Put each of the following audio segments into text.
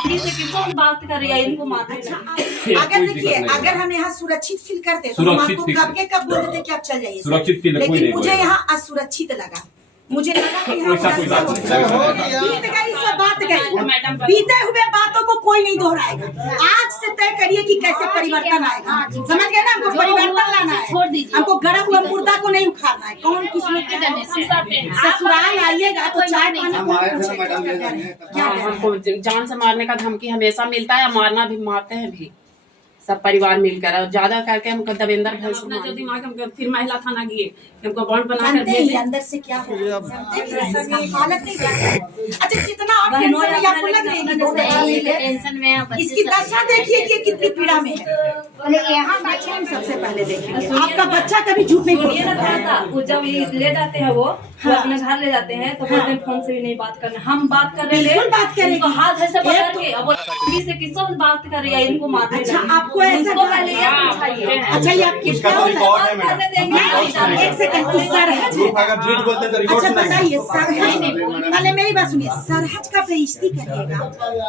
से किसको बात कर रही है, इनको मारना। अच्छा, अगर देखिए अगर हम यहाँ सुरक्षित फील करते तो हम आपको कब के कब बोल देते कि आप चल जाइए, सुरक्षित फील, लेकिन मुझे यहाँ असुरक्षित लगा। मुझे लगा कि बीत गई सब बात गई, बीते हुए बातों को कोई नहीं दोहराएगा। आज से तय करिए कि कैसे परिवर्तन आएगा। समझ गए ना, हमको परिवर्तन लाना है, हमको गड़ा हुआ मुर्दा को नहीं उखाड़ना है। कौन किसमें ससुराल आइएगा तो चाय हमको जान से मारने का धमकी हमेशा मिलता है, मारना भी, मारते हैं भी सब परिवार मिलकर। और ज्यादा करके हमको देवेंद्र भाई से जो दिमाग हमको फिर महिला थाना गए, हमको बॉन्ड बना कर भेजे। अंदर से क्या हो रहा है, हालत नहीं है। अच्छा, जितना आप टेंशन में आपको लग रही है टेंशन में, इसकी दशा देखिए कि कितनी पीड़ा में है। यहाँ बैठे हम सबसे पहले देखेंगे आपका बच्चा कभी झूठ नहीं बोल था। वो जब ले जाते हैं वो अपने घर ले जाते हैं तो बोलते हैं फोन से भी नहीं बात करना। हम बात कर रहे हैं, बात करेंगे तो हाथ ऐसे पकड़ के अब से किसको बात कर रही है, इनको मारना। अच्छा, आपको ऐसा पहले ये समझाइए। अच्छा, ये आप किसका करने देंगे? एक सेकंड, सरहज अगर झूठ बोलते हैं तो रिकॉर्ड अच्छा सुनाइए। बताइए, सरहज पहले मेरी बात सुनिए, सरहज का बेइज्जती करिएगा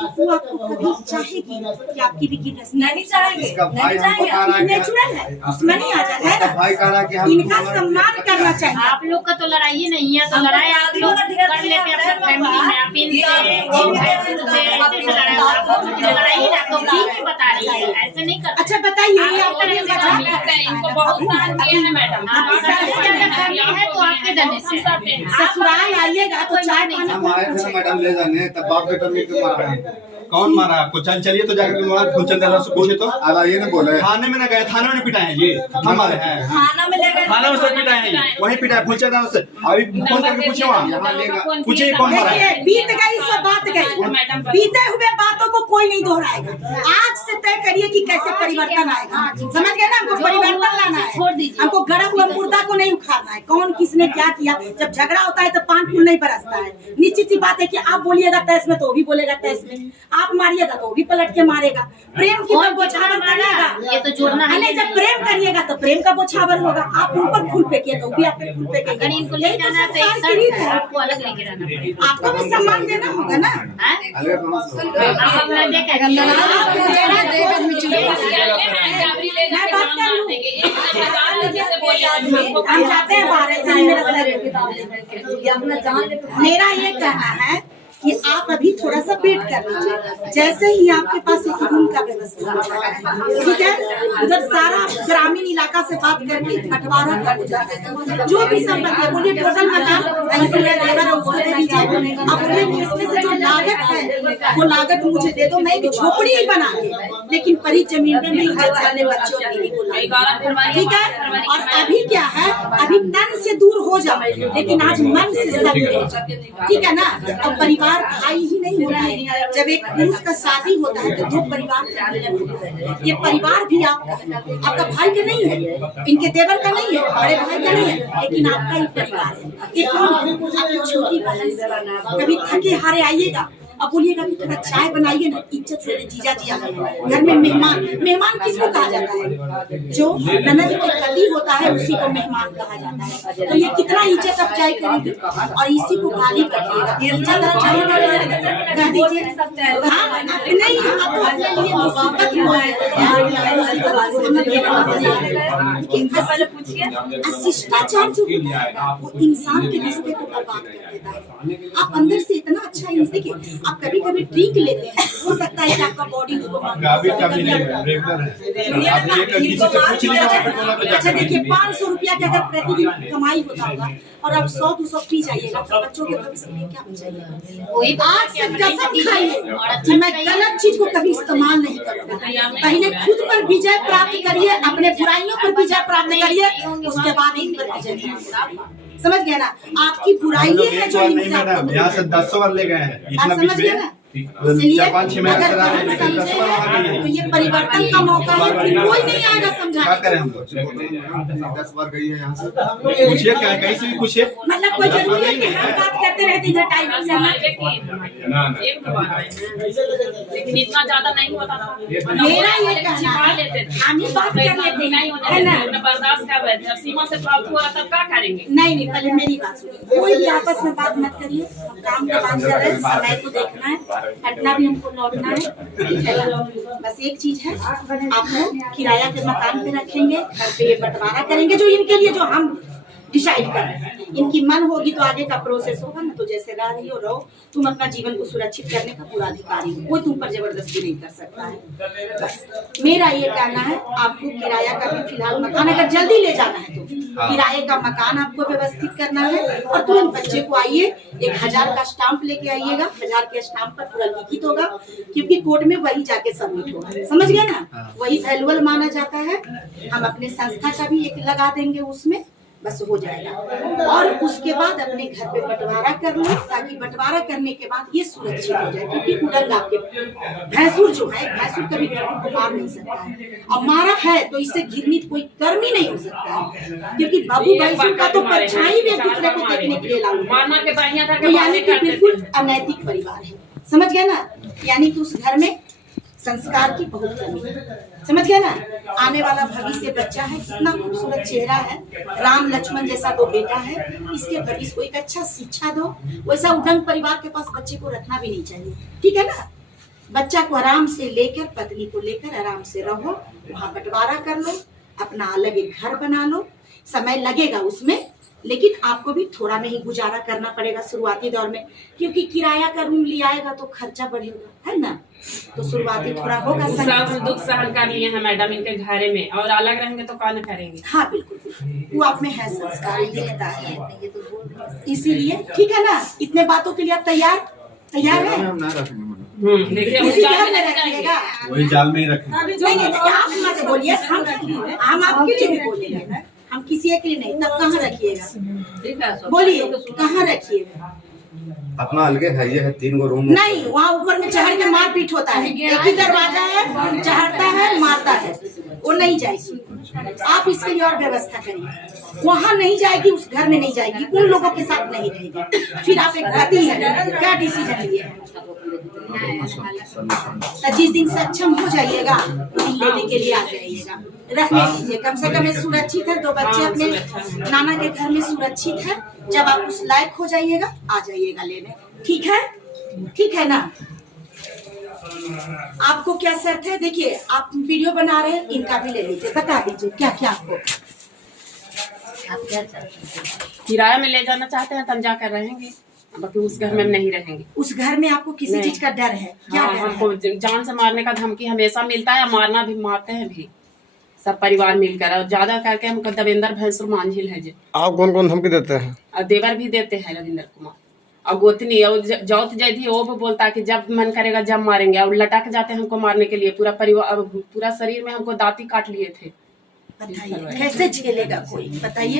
तो वो आपको कभी चाहेगी कि आपकी भी की नहीं चाहेंगे, नहीं चाहेंगे। नेचुरल है, दुश्मनी आ जाता है, इनका सम्मान करना चाहिए। आप लोग का तो लड़ाई नहीं है, तो लड़ाई आप लोग कर लेते अपने फैमिली में, आप इनसे लड़ाई ना तो ठीक बता रही है, ऐसे नहीं कर। अच्छा बताइए, आपको ये बता इनको बहुत साल किए हैं मैडम, है तो आपके देने से ससुराल आइएगा तो चाय मैडम ले जाने तब बाप बेटा मिलकर मारा है। कौन मारा आपको? चल चलिए तो जाकर फुलचंद से पूछे तो। अब ये ना बोले थाने में ना गए, थाने में पिटाए हैं ये, हम मारे हैं थाना में ले गए, थाना में सब पिटाए हैं, वहीं पिटाए फुलचंद से। अभी फोन करके पूछे वहाँ, पूछिए कौन मारा है। बीत गई सब बात गई, बीते हुए बातों को कोई नहीं दोहराएगा। आज से तय करिए कि कैसे परिवर्तन आएगा। समझ गए ना, हमको परिवर्तन लाना है, छोड़ दीजिए। हमको गड़ा हुआ मुर्दा को नहीं उखाड़ना है। कौन किसने क्या किया, जब झगड़ा होता है तो पान फूल नहीं बरसता है। निश्चित सी बात है कि आप बोलिएगा तैस में तो वो भी बोलेगा तैस में, आप मारिएगा तो वो भी पलट के मारेगा। प्रेम की बौछावर करिएगा, ये तो जोड़ना है। जब प्रेम करिएगा तो प्रेम का बौछावर होगा। आप ऊपर फूल फेंकिए तो भी आप पे फूल फेंकेगा। अगर इनको ले जाना तो एक साथ आपको अलग लेके रहना पड़ेगा। आपको भी सम्मान देना होगा ना। हम चाहते हैं मेरा ये कहना है कि आप अभी थोड़ा सा वेट कर लीजिए, जैसे ही आपके पास एक रूम का व्यवस्था हो जाएगा, ठीक है, उधर सारा ग्रामीण इलाका से बात करके बंटवारा कर जाएगा। जो भी संपत्ति है बोलिए, टोटल मकान उसको दे दीजिए। अब इसमें से जो लागत है वो लागत मुझे दे दो, मैं भी झोपड़ी ही बना के, लेकिन परी जमीन में नहीं चलने बच्चों के लिए, ठीक है। और अभी क्या है, अभी तन से दूर हो जाओ, लेकिन आज मन से सब, ठीक है ना। अब परिवार भाई ही नहीं होता है, जब एक पुरुष का शादी होता है तो दो परिवार का मिलन होता है। ये परिवार भी आपका भाई का नहीं है, इनके देवर का नहीं है, बड़े भाई का नहीं है, लेकिन आपका ही परिवार है। ये कौन आपकी छोटी बहन से कभी थके हारे आइएगा, अब बोलिएगा कि थोड़ा चाय बनाइए ना, इज्जत से जीजा जी आ गए घर में। मेहमान किसको कहा जाता है, जो ननद की कली होता है उसी को मेहमान कहा जाता है। तो ये कितना इज्जत आप चाय करेंगे और इसी को गाली करिएगा, इज्जत आप चाय कह दीजिए। नहीं, आप तो अपने लिए मुसीबत शिष्टाचार जो होता है वो इंसान के रिश्ते को बर्बाद कर देता है। आप अंदर से इतना अच्छा इंसान के आप कभी कभी ड्रिंक लेते हैं, हो सकता है कि आपका बॉडी उसको अच्छा देखिए, 500 रुपया के अगर प्रतिदिन कमाई होता होगा और आप 100-200 पी जाइएगा तो बच्चों के भविष्य में क्या बचाइएगा। आज से कसम खाइए कि मैं गलत चीज को कभी इस्तेमाल नहीं करूँगा। पहले खुद पर विजय प्राप्त करिए, अपने बुराइयों पर विजय प्राप्त करिए, उसके बाद इन पर विजय। समझ गए ना, आपकी बुराई है जो इंसान यहाँ से 10 बार ले गए हैं, इतना समझ गए ना। इसलिए अगर हम समझे तो ये परिवर्तन का मौका है, कोई नहीं आएगा समझाने। क्या करें हम लोग? 10 बार गई है यहाँ से, पूछिए, क्या कहीं से भी पूछिए। मतलब कोई जरूरी है कि हम बात करते रहते इधर टाइम से लेकिन इतना ज्यादा नहीं होता था। मेरा ये कहना है, हम ही बात कर लेते हैं ना, बर्दाश्त कर रहे थे, अब सीमा से फालतू हो रहा तब क्या करेंगे? नहीं, पहले मेरी बात सुनिए, कोई भी आपस में बात मत करिए। काम का बात कर रहे हैं, समय को देखना है। पटना भी हमको लौटना है, ठीक है ना? बस एक चीज है, आपको किराया के मकान पे रखेंगे, घर पे ये बंटवारा करेंगे जो इनके लिए, जो हम डिसाइड कर रहे हैं। इनकी मन होगी तो आगे का प्रोसेस होगा ना, तो जैसे रह रही हो रहो, तुम अपना जीवन को सुरक्षित करने का पूरा अधिकारी हो, कोई तुम पर जबरदस्ती नहीं कर सकता है। बस मेरा ये कहना है, आपको किराया का भी फिलहाल मकान अगर जल्दी ले जाना है तो किराए का मकान आपको व्यवस्थित करना है, और तुरंत बच्चे को आइए, 1000 का स्टाम्प लेके आइएगा, 1000 के स्टाम्प पर पूरा लिखित होगा, क्योंकि कोर्ट में वही जाके सबमिट होगा, समझ गए ना? वही वैल्यूएबल माना जाता है। हम अपने संस्था का भी एक लगा देंगे उसमें, बस हो जाएगा। और उसके बाद अपने घर पे बंटवारा कर लो, ताकि बंटवारा करने के बाद ये सुरक्षित हो जाए, क्योंकि उड़ंग आपके भैंसुर जो है, भैंसुर कभी घर को मार नहीं सकता है, और मारा है तो इससे घृणित कोई कर्म ही नहीं हो सकता है, क्योंकि बाबू भैंसुर का तो परछाई भी एक दूसरे को देखने के लिए लाऊं, तो यानी कि बिल्कुल अनैतिक परिवार है, समझ गए ना? यानी कि उस घर में संस्कार की बहुत कमी है, समझ गए ना? आने वाला भविष्य बच्चा है, कितना खूबसूरत चेहरा है, राम लक्ष्मण जैसा दो बेटा है, इसके भविष्य को एक अच्छा शिक्षा दो। वैसा उड़ंग परिवार के पास बच्चे को रखना भी नहीं चाहिए, ठीक है ना? बच्चा को आराम से लेकर, पत्नी को लेकर आराम से रहो, वहाँ बंटवारा कर लो, अपना अलग एक घर बना लो। समय लगेगा उसमें, लेकिन आपको भी थोड़ा नहीं गुजारा करना पड़ेगा शुरुआती दौर में, क्योंकि किराया का रूम ले आएगा तो खर्चा बढ़ेगा, है ना? तो शुरुआती थोड़ा होगा। सब दुख सहन कर लिए हैं मैडम इनके घर में, और अलग रहेंगे तो कौन करेंगे? हाँ बिल्कुल, वो आप में है संस्कार, दिखता है, इसीलिए ठीक है ना? इतने बातों के लिए आप तैयार है? देखिए उसी घर में रखिएगा, वही जाल में ही रखें। नहीं आप मत बोलिए, हम आपके लिए भी बोलेंगे, हम किसी एक के लिए नहीं। तब कहाँ रखिएगा, बोलिए कहाँ रखिएगा? अपना अलगे है, ये है 3 गो रूम। नहीं, वहाँ ऊपर में चढ़ के मारपीट होता है, एक ही दरवाजा है, चढ़ता है मारता है, वो नहीं जाएगी। आप इसके लिए और व्यवस्था करिए, वहाँ नहीं जाएगी, उस घर में नहीं जाएगी, उन लोगों के साथ नहीं रहेगी। फिर आप एक पति है, क्या डिसीजन लिए है? जिस दिन सक्षम हो जाइएगा लेने के लिए आ जाइएगा, रहने दीजिए, कम से कम सुरक्षित है, 2 बच्चे अपने नाना के घर में सुरक्षित है। जब आप उस लायक हो जाइएगा आ जाइएगा लेने, ठीक है? ठीक है ना? आपको क्या शर्त है? देखिए आप वीडियो बना रहे हैं, इनका भी ले लीजिए, बता दीजिए क्या क्या आपको, आप क्या चाहते हैं? किराया में ले जाना चाहते हैं तो हम जाकर रहेंगे, बाकी उस घर में हम नहीं रहेंगे। उस घर में आपको किसी चीज का डर है? क्या डर है? हमको जान से मारने का धमकी हमेशा मिलता है, मारना भी, मारते हैं भी, सब परिवार मिलकर। और ज्यादा करके हमको देवेंद्र भैंसुर मांझिल है जी। आप कौन कौन धमकी देते हैं? और देवर भी देते हैं रविंद्र कुमार, और गोतनी और जौत जैदी वो भी बोलता है कि जब मन करेगा जब मारेंगे, और लटक जाते हैं हमको मारने के लिए। पूरा परिवार, पूरा शरीर में हमको दांती काट लिए थे। बताइए कैसे झेलेगा कोई, बताइए।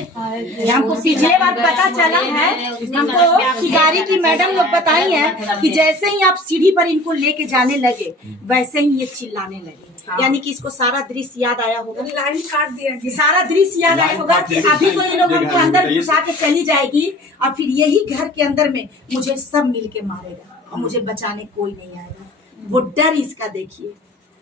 हमको पिछले बार पता चला है, हमको की गाड़ी की मैडम लोग बताई है कि जैसे ही आप सीढ़ी पर इनको लेके जाने लगे वैसे ही ये चिल्लाने लगे। यानी कि इसको सारा दृश्य याद आया होगा, लाइन काट दिया, सारा दृश्य याद आया होगा कि अभी तो ये लोग हमको अंदर घुसा के चली जाएगी, और फिर यही घर के अंदर में मुझे सब मिल के मारेगा और मुझे बचाने कोई नहीं आएगा। वो डर इसका देखिए।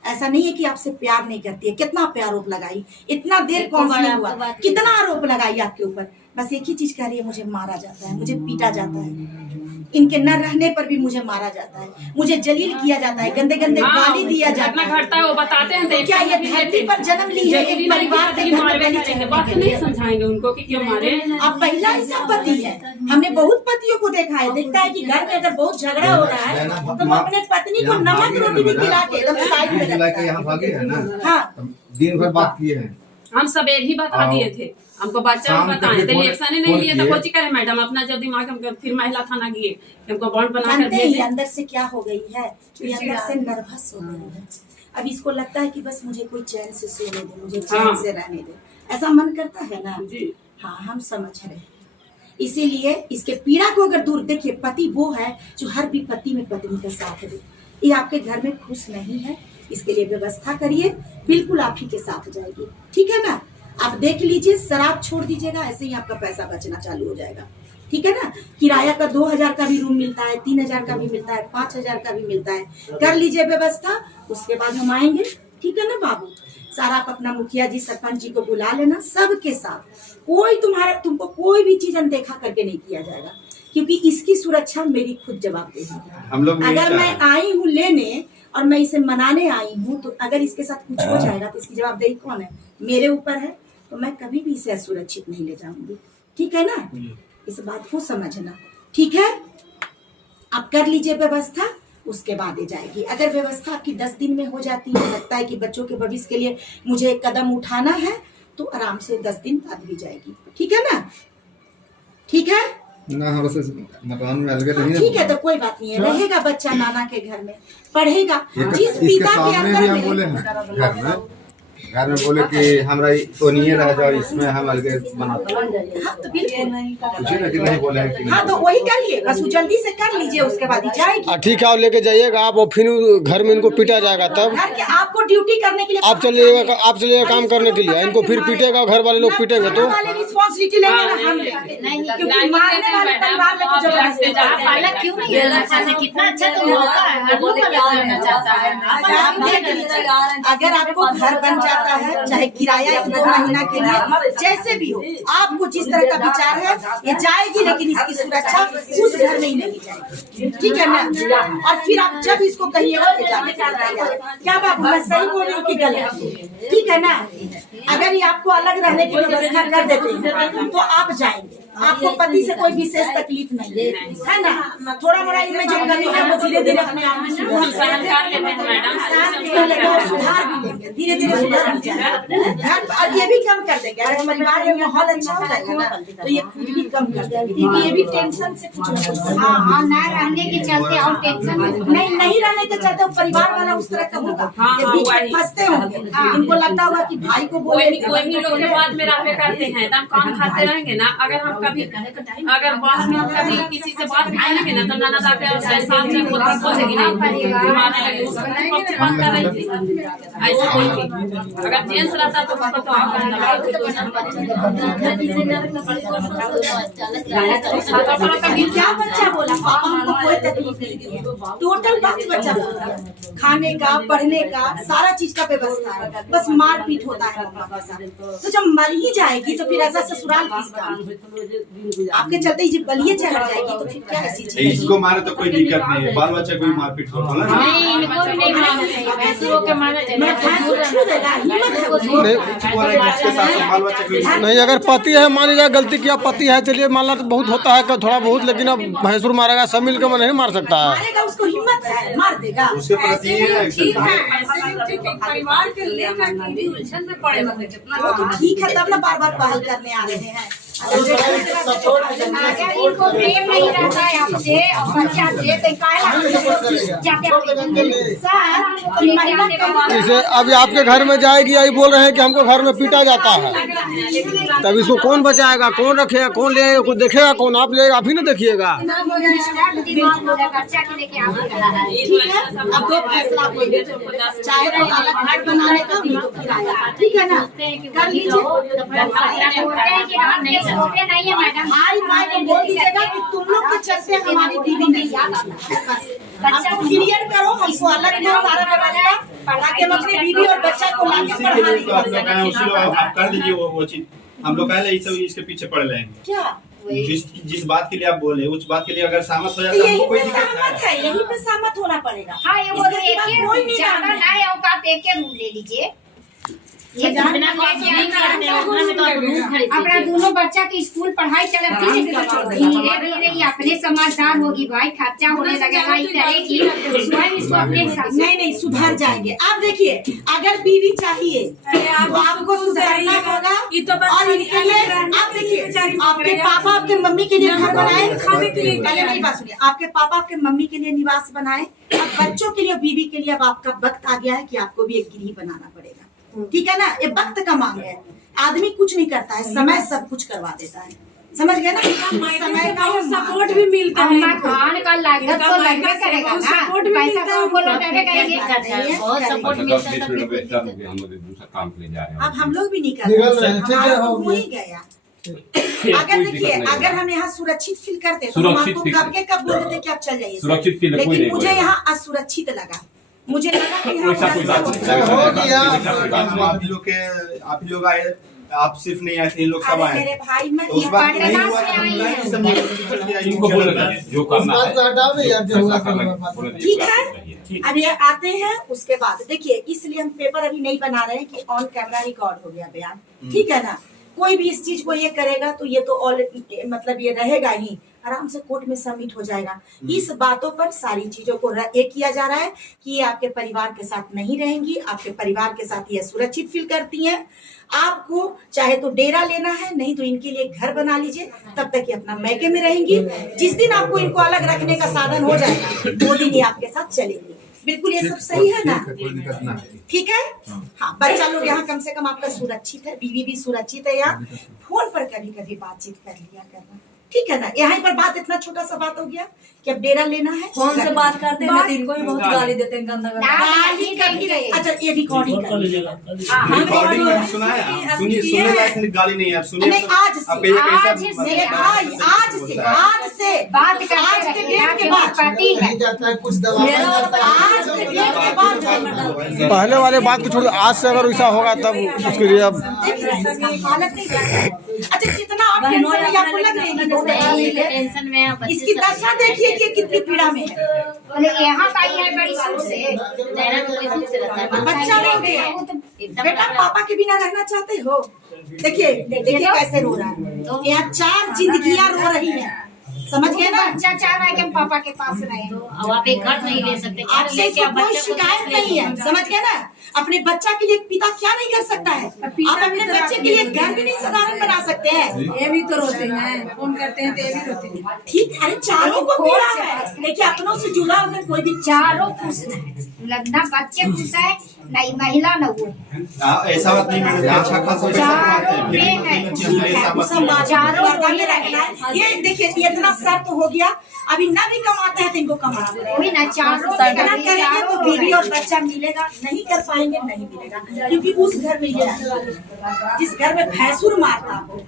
ऐसा नहीं है कि आपसे प्यार नहीं करती है, कितना पे आरोप लगाई, इतना देर काउंसलिंग हुआ, कितना आरोप लगाई आपके ऊपर। बस एक ही चीज कह रही है, मुझे मारा जाता है, मुझे पीटा जाता है, इनके न रहने पर भी मुझे मारा जाता है, मुझे जलील किया जाता है, गंदे गंदे गाली दिया जाता है। घटता है वो बताते हैं। तो क्या ये धरती पर जन्म ली है एक परिवार से? नहीं समझाएंगे उनको कि क्यों मारे। अब पहला ऐसा पति है, हमने बहुत पतियों को देखा है, देखता है कि घर में अगर बहुत झगड़ा हो रहा है तो वो अपने पत्नी को नमक रोटी भी खिला के एकदम साइड में रखता है। यहाँ भागे है ना, हाँ दिन भर बात किए हैं, हम सब एक ही बता दिए थे, हमको बच्चा को बताए थे, रिएक्शन ही नहीं लिए तो कोची करे मैडम। अपना जब दिमाग हमको फिर महिला थाना गए, हमको बॉन्ड बनाकर भेजे। अंदर से क्या हो गई है, ये अंदर से नर्वस हो गई है। अब इसको लगता है कि बस मुझे कोई चैन से सोने दे, मुझे चैन से रहने दे, ऐसा मन करता है ना जी। हाँ हम समझ रहे हैं, इसीलिए इसके पीड़ा को अगर दूर, देखिए पति वो है जो हर विपत्ति में पत्नी का साथ दे। ये आपके घर में खुश नहीं है, इसके लिए व्यवस्था करिए, बिल्कुल आप ही के साथ जाएगी, ठीक है ना? आप देख लीजिए, शराब छोड़ दीजिएगा, ऐसे ही आपका पैसा बचना चालू हो जाएगा, ठीक है ना? किराया का 2000 का भी रूम मिलता है, 3000 का भी मिलता है, 5000 का भी मिलता है, कर लीजिए व्यवस्था, उसके बाद हम आएंगे, ठीक है ना बाबू? सारा आप अपना मुखिया जी, सरपंच जी को बुला लेना, सबके साथ। कोई तुमको कोई भी चीज अनदेखा करके नहीं किया जाएगा। क्योंकि इसकी सुरक्षा मेरी खुद जवाबदेही है। हम लोग नहीं अगर चाह मैं आई हूँ लेने और मैं इसे मनाने आई हूँ, तो अगर इसके साथ कुछ हो जाएगा तो इसकी जवाबदेही कौन है? मेरे ऊपर है। तो मैं कभी भी इसे असुरक्षित नहीं ले जाऊंगी, ठीक है ना? इस बात को समझना, ठीक है? आप कर लीजिए व्यवस्था, उसके बाद ही जाएगी। अगर व्यवस्था आपकी 10 दिन में हो जाती है, लगता है कि बच्चों के भविष्य के लिए मुझे एक कदम उठाना है, तो आराम से 10 दिन बाद भी जाएगी, ठीक है ना? ठीक है ना, हम बस मकान में अलग नहीं ठीक है, तो कोई बात नहीं है, रहेगा बच्चा नाना के घर में, पढ़ेगा। जिस इसके पिता के सामने भी अंदर हम बोले हैं घर में बोले कि हमरा तो नहीं रह जाओ, इसमें हम अलग बनाते हैं। हाँ तो बिल्कुल कुछ ना कि नहीं बोले हैं कि हाँ तो वही करिए, बस जल्दी से कर लीजिए, उसके बाद ही जाएगी। ठीक है, आप लेके जाइएगा आप, और फिर घर में इनको पीटा जाएगा। तब घर के आपको ड्यूटी करने के लिए आप चलिएगा काम करने के लिए, इनको फिर पीटेगा, घर वाले लोग पीटेंगे तो रिस्पॉन्सिबिलिटी लेंगे ना हम लेंगे, क्योंकि मारने वाले परिवार में तो जबरदस्ती आप अलग क्यों नहीं रहना चाहते? कितना अच्छा तो मौका है, हर लोग अलग रहना चाहता है। आप अलग क्यों नहीं रहना चाहते? अगर आपको घर बन जाता है, चाहे किराया 1-2 महीना के लिए, जैसे भी हो, आपको जिस तरह का विचार है ये जाएगी, लेकिन इसकी सुरक्षा उस घर में ही नहीं जाएगी, ठीक है ना? और फिर आप जब इसको कहिएगा तो जाने के लिए तैयार है। क्या बाबू मैं सही बोल रही हूँ कि गलत? ठीक है ना? अगर ये आपको अलग रहने की व्यवस्था कर देते हैं तो आप जाएंगे, आपको पति से कोई विशेष तकलीफ नहीं है ना? थोड़ा मोड़ा इनमें जो कमी है वो धीरे धीरे अपने आप में सुधार भी लेंगे, धीरे धीरे सुधार भी जाएगा। और ये भी कम कर देंगे, अगर परिवार में माहौल अच्छा हो जाएगा ना तो ये खुद भी कम कर देंगे, क्योंकि ये भी टेंशन से कुछ न कुछ हाँ, ना रहने के चलते और टेंशन नहीं रहने के चलते परिवार वाला उस तरह का होगा, ये बीच में फंसते होंगे, इनको लगता होगा कि भाई को बोले कोई भी लोग के बाद में रहने करते हैं, एकदम काम खाते रहेंगे ना। अगर हम कभी अगर बाद में कभी किसी से बात भी करेंगे ना तो नाना जाके सामने बोलेगी नहीं, मारने लगे, उसको पक्षपात कर रही थी ऐसे कोई भी। अगर जेंट्स रहता तो उसको तो क्या बच्चा बोला पापा हमको कोई तकलीफ नहीं दी है, टोटल बात बच्चा बोला, खाने का पढ़ने का सारा चीज का व्यवस्था है, बस मारपीट होता है मम्मा के साथ। तो जब मर ही जाएगी तो फिर ऐसा ससुराल किसका? आपके चलते जब बलिए चढ़ जाएगी तो फिर क्या ऐसी चीज? इसको मारे तो कोई दिक्कत नहीं है, बाल बच्चा कोई मारपीट हो बोला ना। नहीं, इनको भी नहीं मारना चाहिए, भैंसों के मारना चाहिए। मैं भैंस छू देगा, हिम्मत है उसको। बोला कि इसके साथ बाल बच्चा कोई नहीं, अगर पति है, मान लीजिए गलती किया, पति है, चलिए मानना तो बहुत होता है थोड़ा बहुत, लेकिन अब भैंसुर मारेगा, सब मिलकर मैं नहीं मार सकता है। मारेगा, उसको हिम्मत है, मार देगा। उसके प्रति परिवार के लेकर भी उलझन में पड़े रहते कितना वो तो ठीक है, तब ना बार बार पहल करने आ रहे हैं। अगर इनको प्रेम नहीं रहता है आपसे और बच्चा से तो जैसे अभी आपके घर में जाएगी, यही बोल रहे हैं कि हमको घर में पीटा जाता है, तब इसको कौन बचाएगा, कौन रखेगा, कौन ले, कुछ देखेगा कौन? आप ले, आप ही ना देखिएगा। बच्चा के लेके आप ठीक है, अब दो फैसला आप लेंगे, चाहे तो अलग घर बनाने का नहीं तो किराया, ठीक है ना? कर लीजिए। छोटे नहीं है मैडम, भाई माँ को बोल दीजिएगा कि तुम लोग के चलते हमारी बीवी नहीं आती। बच्चा क्लियर करो, हमको अलग में सारा व्यवस्था, ताकि हम अपनी बीवी और बच्चा को लाके पढ़ा आप कर दीजिए वो चीज। हम लोग पहले इसके पीछे पड़ रहे हैं। क्या जिस बात के लिए आप बोले उस बात के लिए अगर सहमत हो जाता है यही हमको कोई पे दिक्कत सहमत है, यही पे सहमत होना पड़ेगा। हाँ ये इसके सिवा कोई नहीं ज्यादा जानता। ना है औकात, एक के रूम ले लीजिए। ये अपना दोनों बच्चा की स्कूल पढ़ाई चलती है, धीरे धीरे ही अपने समझदार होगी भाई, खर्चा होने लगेगा, ही करेगी स्वयं इसको अपने हिसाब से। नहीं सुधर जाएंगे। आप देखिए, अगर बीवी चाहिए तो आपको सुधरना होगा। और इनके लिए आप देखिए, आपके पापा आपके मम्मी के लिए घर बनाए, खाने के लिए, पहले मेरी बात सुनिए, आपके पापा आपके मम्मी के लिए निवास बनाए, और बच्चों के लिए बीवी के लिए अब आपका वक्त आ गया है कि आपको भी एक गृह बनाना पड़ेगा, ठीक है ना? ये वक्त का मांग है, आदमी कुछ नहीं करता है, समय सब कुछ करवा देता है, समझ गए ना? समय का सपोर्ट भी मिलता है, मकान का लागत तो लगभग करेगा ना, पैसा तो हमको लौटावे करेंगे, बहुत सपोर्ट मिलता है, हम लोग दूसरा काम के लिए जा रहे हैं। अब हम लोग भी नहीं कर रहे, हो ही गया। अगर देखिए, अगर हम यहाँ सुरक्षित फील करते तो हम आपको कब के कब बोल देते कि आप चल जाइए, सुरक्षित फील, लेकिन मुझे यहाँ असुरक्षित लगा, मुझे लगा कि आप ही लोग आए आप सिर्फ नहीं आए थे, लोग सब अरे आए मेरे थे। भाई मैं तो उस वक्त नहीं पटना हुआ से तो आई नहीं है। समझे इनको बोले दीजिए, जो करना है बोले दीजिए, ठीक बात है। करिए। अब ये आते हैं उसके बाद देखिए, इसलिए हम पेपर अभी नहीं बना रहे हैं कि ऑन कैमरा रिकॉर्ड हो गया बयान, ठीक है ना। कोई भी इस चीज को ये करेगा तो ये तो ऑलरेडी मतलब ये रहेगा ही, आराम से कोर्ट में सबमिट हो जाएगा। इस बातों पर सारी चीजों को ये किया जा रहा है कि ये आपके परिवार के साथ नहीं रहेंगी, आपके परिवार के साथ ये सुरक्षित फील करती हैं। आपको चाहे तो डेरा लेना है, नहीं तो इनके लिए घर बना लीजिए, तब तक ये अपना मैके में रहेंगी। जिस दिन आपको इनको अलग रखने का साधन हो जाएगा वो दिन ये आपके साथ चलेंगी। बिल्कुल ये सब सही है ना, कोई दिक्कत ना है। ठीक है। हाँ, बच्चा लोग यहाँ कम से कम आपका सुरक्षित है, बीवी भी सुरक्षित है। यहाँ फोन पर कभी कभी बातचीत कर लिया करना, ठीक है ना। यहाँ पर बात इतना छोटा सा बात हो गया कि अब डेरा लेना है, फोन से बात करते हैं तो इनको भी बहुत गाली देते हैं, गंदा गंदा। गाली कभी नहीं। अच्छा, ये रिकॉर्डिंग कर लीजिएगा। रिकॉर्डिंग में सुना है आप? सुनिए, सुनने लायक गाली नहीं है, आप सुनिए। नहीं, आज से, अब ये कैसा आज से, मेरे भाई आज से बात आज के करते डेट के बाद पार्टी है। आज के डेट के बाद पहले वाले बात को छोड़ दो, आज से अगर ऐसा होगा तब उसके लिए अब हालत नहीं है। अच्छा, जितना आप टेंशन में आपको लग रही है, टेंशन में है, बच्चे इसकी दशा देखिए कि कितनी पीड़ा में है। बोले यहाँ का ही है बड़ी सुख से, नैना में कोई सुख से रहता है। बच्चा रो गया, वो तो एकदम बेटा पापा के बिना रहना चाहते हो? देखिए देखिए कैसे रो रहा है। यहाँ 4 जिंदगियां रो रही हैं, समझ गए ना। बच्चा चाह रहा है कि हम पापा के पास रहे। अब आप एक घर नहीं ले सकते, घर आपसे लेके इसको आप कोई बच्चे को शिकायत ले नहीं है, समझ गए ना। अपने बच्चा के लिए एक पिता क्या नहीं कर सकता है, आप अपने बच्चे के लिए घर भी नहीं साधारण बना सकते हैं। ये भी तो रोते हैं, फोन करते हैं तो ये भी रोते हैं। ठीक, अरे चारों को पीड़ा है, देखिए अपनों से जुड़ा होकर कोई भी चारों खुश है, लगना बच्चे खुश है, नहीं महिला न वो है। ऐसा बात नहीं मैडम, अच्छा खासा पैसा कमाते हैं, फिर भी चीज़ में ऐसा मत कीजिए। चारों में रखना है। ये देखिए इतना शर्त हो गया, अभी न भी कमाते हैं तो इनको कमाना पड़ेगा। वही ना, चारों इतना करेंगे तो बीवी और बच्चा मिलेगा, नहीं कर पाएंगे नहीं मिलेगा। क्योंकि उस घर में ये जिस घर में भैंसुर मारता हो,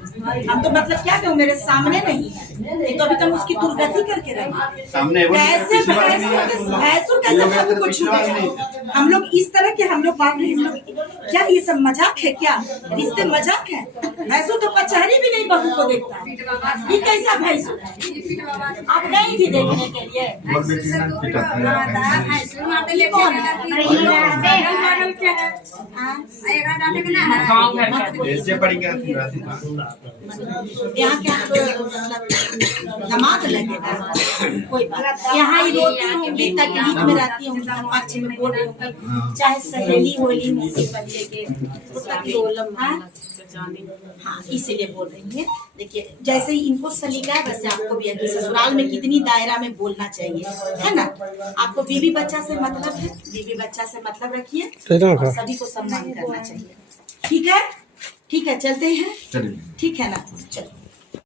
हम तो मतलब क्या कहूँ, मेरे सामने नहीं है, नहीं तो अभी तक उसकी दुर्गति करके रहे सामने वो कैसे भैंसुर कैसे सबको छूटेगा। हम लोग इस तरह के हम लोग बात नहीं, हम लोग क्या ये सब मजाक है क्या? रिश्ते मजाक है? भैंसुर तो पचहरी भी नहीं बहू को देखता है, ये कैसा भैंसुर है? आप नहीं थी देखने के लिए? और बेटी ना पिटा था। कौन है? गाँव घर का ऐसे पड़ेंगे यहाँ क्या मतलब दामाद लगेगा? कोई बात, यहाँ ही रोती होंगी, तकलीफ में रहती होंगी, पक्ष में बोल रही होंगी, चाहे सहेली होली मुझे बदले के तो तकलीफ। हाँ, इसीलिए बोल रही है। देखिए जैसे ही इनको सलीका है वैसे आपको भी है। ससुराल में कितनी दायरा में बोलना चाहिए, है ना। आपको बीवी बच्चा से मतलब है, बीवी बच्चा से मतलब रखिए, और सभी को सम्मान करना चाहिए। ठीक है, ठीक है, चलते हैं, चलिए। ठीक है ना, चलो।